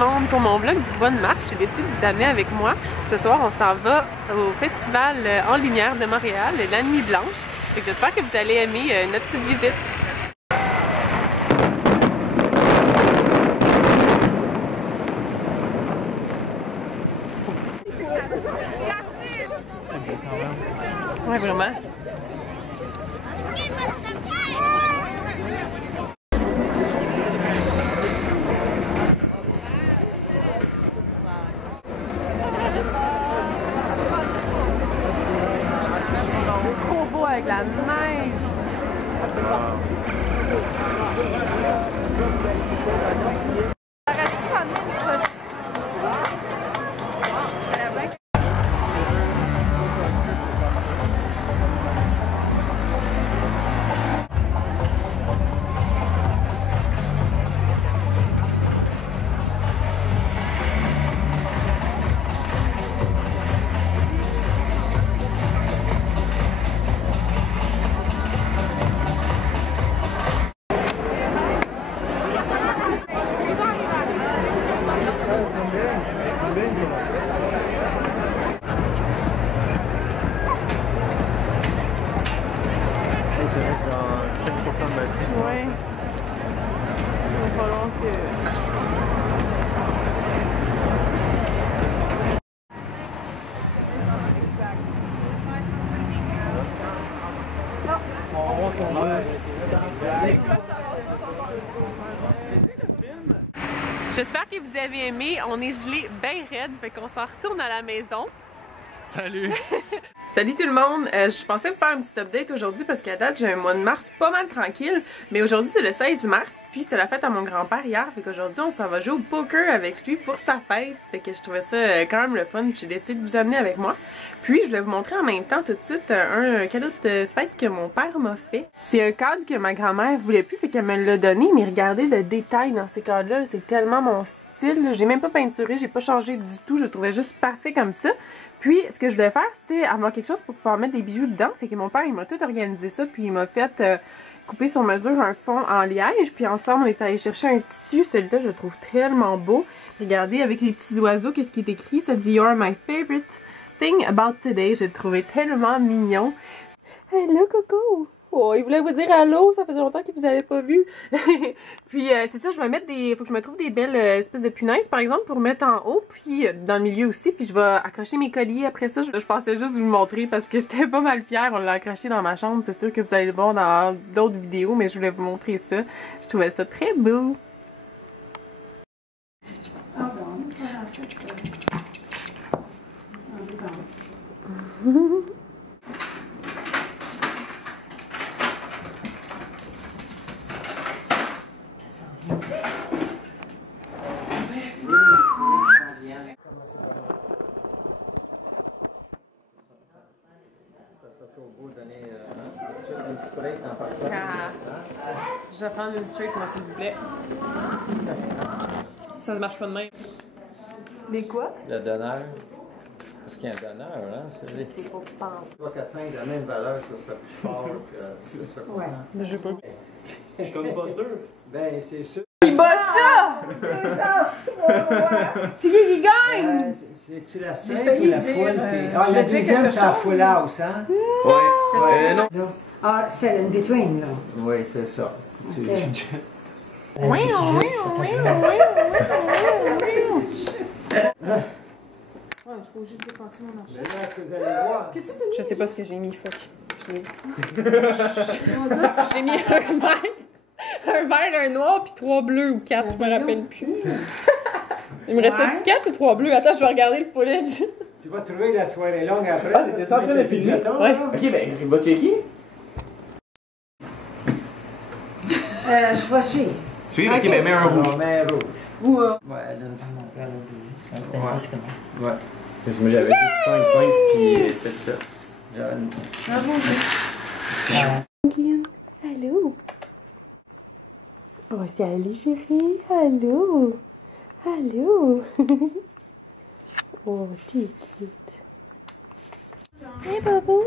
monde! Pour mon vlog du mois de mars, j'ai décidé de vous amener avec moi. Ce soir, on s'en va au Festival en Lumière de Montréal, la Nuit Blanche. J'espère que vous allez aimer notre petite visite. C'est beau quand même. Ouais, vraiment. Trop beau avec la neige. Ouais. Il va falloir que... J'espère que vous avez aimé. On est gelé bien raide, fait qu'on s'en retourne à la maison. Salut! Salut tout le monde! Je pensais vous faire un petit update aujourd'hui parce qu'à date, j'ai un mois de mars pas mal tranquille. Mais aujourd'hui, c'est le 16 mars, puis c'était la fête à mon grand-père hier. Fait qu'aujourd'hui, on s'en va jouer au poker avec lui pour sa fête. Fait que je trouvais ça quand même le fun, puis j'ai décidé de vous amener avec moi. Puis, je voulais vous montrer en même temps tout de suite un cadeau de fête que mon père m'a fait. C'est un cadre que ma grand-mère voulait plus, fait qu'elle me l'a donné. Mais regardez le détail dans ces cadres-là, c'est tellement mon style. J'ai même pas peinturé, j'ai pas changé du tout. Je le trouvais juste parfait comme ça. Puis, ce que je voulais faire, c'était avoir quelque chose pour pouvoir mettre des bijoux dedans. Fait que mon père, il m'a tout organisé ça, puis il m'a fait couper sur mesure un fond en liège. Puis ensemble, on est allé chercher un tissu. Celui-là, je le trouve tellement beau. Regardez, avec les petits oiseaux, qu'est-ce qui est écrit? Ça dit « You're my favorite thing about today ». Je le trouvais tellement mignon. Hello, Coco! Oh, il voulait vous dire allô, ça faisait longtemps qu'il vous avait pas vu. Puis c'est ça, je vais mettre des... Faut que je me trouve des belles espèces de punaises, par exemple, pour mettre en haut, puis dans le milieu aussi. Puis je vais accrocher mes colliers après ça. Je pensais juste vous le montrer parce que j'étais pas mal fière. On l'a accroché dans ma chambre. C'est sûr que vous allez le voir dans d'autres vidéos, mais je voulais vous montrer ça. Je trouvais ça très beau. Je vais prendre une straight, moi, s'il vous plaît. Ça ne marche pas de même. Mais quoi? Le donneur. Parce qu'il y a un donneur, hein? C'est pas penser. 3, 4, 5 de la même valeur sur sa plus fort que ça. Ouais. Je sais pas. Je suis comme pas sûr. Ben, c'est sûr. Il bat ça! C'est qui gagne? C'est-tu la straight ou la foule? Ah, la deuxième, c'est la full house, hein? Ouais. Non. Ah, c'est in between, là. Oui, c'est ça. Okay. Oui. Je suis obligée de dépenser mon argent. Je sais pas ce que j'ai mis, fuck. Excusez. J'ai mis un vert, un noir, puis 3 bleus ou 4, je me rappelle plus. Il me restait-tu 4 ou 3 bleus? Attends, je vais regarder le footage. Tu vas trouver la soirée longue après. Ah, t'étais en train de filmer? Ouais. Ok, ben, il va checker. Je vais suivre. Suivre, ok, ben, mets un rouge. Mets un rouge. Ou... Ouais, elle donne. Ouais. Parce que moi, j'avais juste 5, 5, puis 7, 7. Allô? Oh, c'est allé, chérie. Allô? Allô? Oh, t'es cute. Hey, Bobo.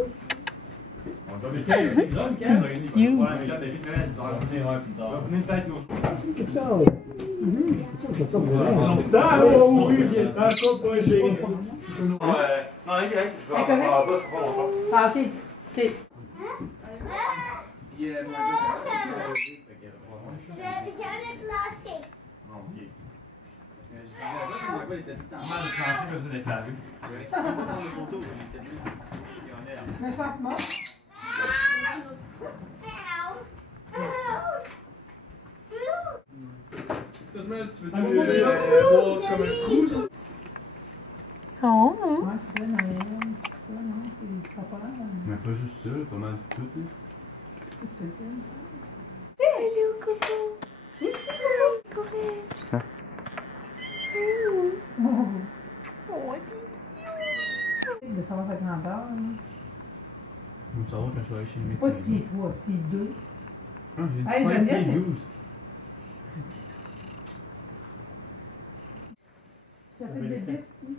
Ah, ok. Ok. Oh. Ouais, c'est vrai, dans les ailes, tout ça, non, ça a pas l'air. Mais pas juste ça, pas mal tout. Hein. Qu'est-ce que tu veux dire? Hello, coucou. Correct. Ça. Oh, De savoir sa grandeur. Hein. On savoir quand je vais aller chez le médecin. Pas speed 3, speed 2. Ah, j'ai dit Hey, 5 Geneviève, et c'est- 12. Ça fait des dips ici.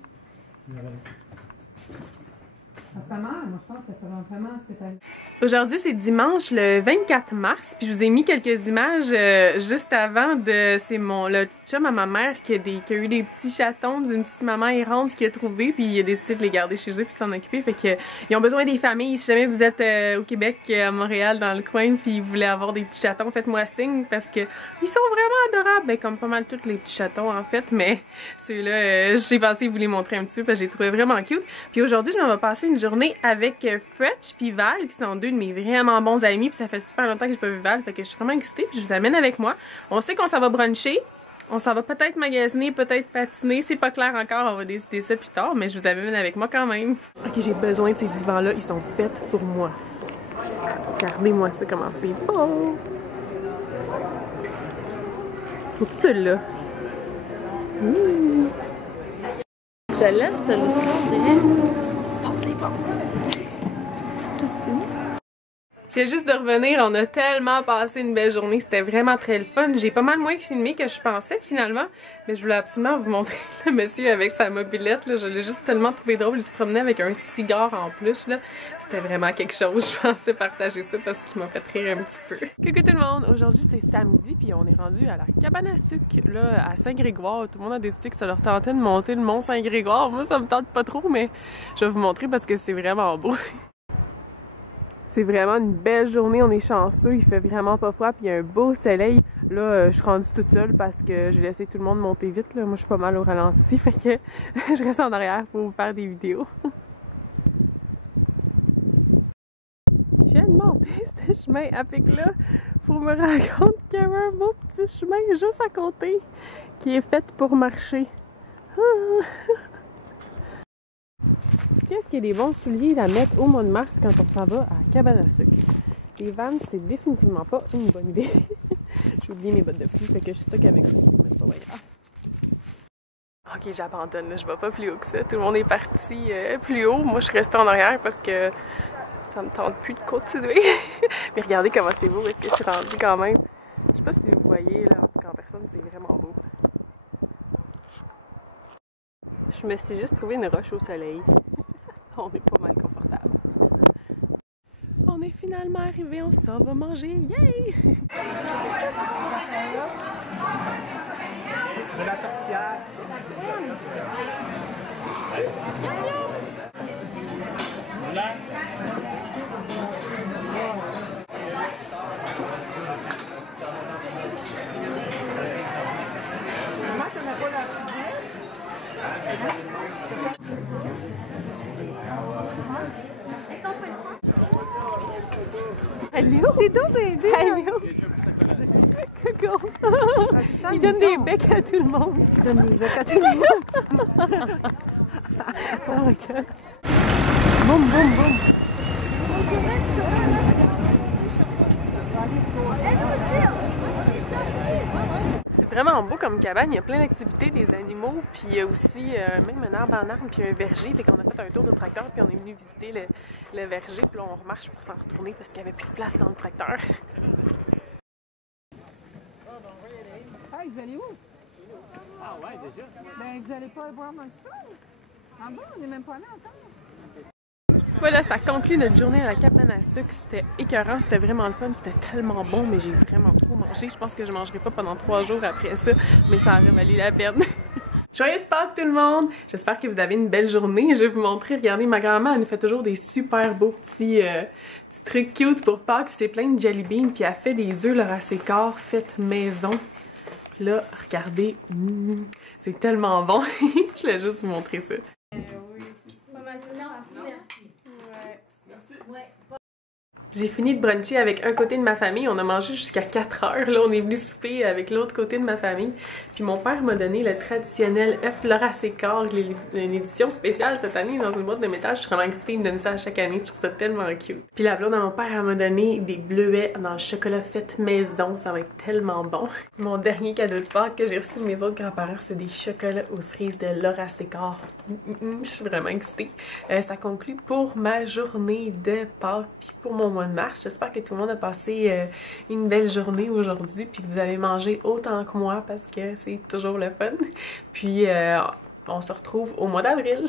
Parce que ta mère, moi je pense que ça va vraiment ce que tu as. Aujourd'hui, c'est dimanche le 24 mars, puis je vous ai mis quelques images juste avant de... C'est le chum à ma mère qui a eu des petits chatons d'une petite maman errante qui a trouvé, puis il a décidé de les garder chez eux puis de s'en occuper. Fait que ils ont besoin des familles. Si jamais vous êtes au Québec, à Montréal, dans le coin, puis vous voulez avoir des petits chatons, faites-moi signe parce que ils sont vraiment adorables. Ben, comme pas mal tous les petits chatons en fait, mais ceux-là, j'ai pensé vous les montrer un petit peu parce que j'ai trouvé vraiment cute. Puis aujourd'hui, je m'en vais passer une journée avec Fretch puis Val, qui sont deux de mes vraiment bons amis, puis ça fait super longtemps que j'ai pas vu Val, fait que je suis vraiment excitée, puis je vous amène avec moi. On sait qu'on s'en va bruncher, on s'en va peut-être magasiner, peut-être patiner, c'est pas clair encore, on va décider ça plus tard, mais je vous amène avec moi quand même. Ok, j'ai besoin de ces divans-là, ils sont faits pour moi. Regardez-moi ça, comment c'est beau! Faut-tu celui-là? Je l'aime, ce loup, on dirait. Je viens juste de revenir, on a tellement passé une belle journée, c'était vraiment très le fun. J'ai pas mal moins filmé que je pensais finalement, mais je voulais absolument vous montrer le monsieur avec sa mobilette, là. Je l'ai juste tellement trouvé drôle, il se promenait avec un cigare en plus, là. C'était vraiment quelque chose, je pensais partager ça parce qu'il m'a fait rire un petit peu. Coucou tout le monde, aujourd'hui c'est samedi puis on est rendu à la cabane à sucre, là, à Saint-Grégoire. Tout le monde a décidé que ça leur tentait de monter le mont Saint-Grégoire. Moi ça me tente pas trop, mais je vais vous montrer parce que c'est vraiment beau. C'est vraiment une belle journée, on est chanceux, il fait vraiment pas froid, puis il y a un beau soleil. Là, je suis rendue toute seule parce que j'ai laissé tout le monde monter vite. Là. Moi, je suis pas mal au ralenti, fait que je reste en arrière pour vous faire des vidéos. Je viens de monter ce chemin à pic-là pour me rendre compte qu'il y avait un beau petit chemin juste à côté qui est fait pour marcher. Qu'est-ce qu'il y a des bons souliers à mettre au mois de mars quand on s'en va à cabane à sucre? Les Vans, c'est définitivement pas une bonne idée. J'ai oublié mes bottes de pluie, fait que je suis stock avec ça, mais c'est pas bien grave. Ok, j'abandonne, là, je vais pas plus haut que ça. Tout le monde est parti plus haut. Moi, je suis restée en arrière parce que ça me tente plus de continuer. Mais regardez comment c'est beau, est-ce que je suis rendue quand même? Je sais pas si vous voyez, là, en personne, c'est vraiment beau. Je me suis juste trouvé une roche au soleil. On est pas mal confortable. On est finalement arrivé, on s'en va manger. Yay! De la tortillère. Allô? T'es donc bébé! Allô? Coucou! Il donne des becs à tout le monde. Il donne des becs à tout le monde. Oh my god. Boum, boum, boum. C'est vraiment beau comme cabane, il y a plein d'activités, des animaux, puis il y a aussi même un arbre en arbre, puis un verger. Fait qu'on a fait un tour de tracteur, puis on est venu visiter le verger, puis là on remarche pour s'en retourner parce qu'il n'y avait plus de place dans le tracteur. Hey, vous allez où? Ah ouais, déjà? Ben, vous allez pas voir dans le sol? En bas, on n'est même pas là encore. pas là, ça conclut notre journée à la cabane à sucre. C'était écœurant, c'était vraiment le fun, c'était tellement bon, mais j'ai vraiment trop mangé. Je pense que je mangerai pas pendant 3 jours après ça, mais ça aurait valu la peine. Joyeuse Pâques tout le monde! J'espère que vous avez une belle journée. Je vais vous montrer, regardez, ma grand-mère elle nous fait toujours des super beaux petits trucs cute pour Pâques. C'est plein de jelly beans, puis elle fait des œufs Loracécor faites maison. Là, regardez, c'est tellement bon. Je voulais juste vous montrer ça. Oui. Maman, merci. Ouais. Merci. Ouais. J'ai fini de bruncher avec un côté de ma famille. On a mangé jusqu'à 4 heures. Là, on est venu souper avec l'autre côté de ma famille. Puis mon père m'a donné le traditionnel œuf Loracécor, une édition spéciale cette année dans une boîte de métal. Je suis vraiment excitée, il me donne ça à chaque année. Je trouve ça tellement cute. Puis la blonde à mon père, elle m'a donné des bleuets dans le chocolat fait maison. Ça va être tellement bon. Mon dernier cadeau de Pâques que j'ai reçu de mes autres grands-parents, c'est des chocolats aux cerises de Loracécor. Je suis vraiment excitée. Ça conclut pour ma journée de Pâques puis pour mon mois de mars. J'espère que tout le monde a passé une belle journée aujourd'hui puis que vous avez mangé autant que moi parce que c'est toujours le fun. Puis on se retrouve au mois d'avril.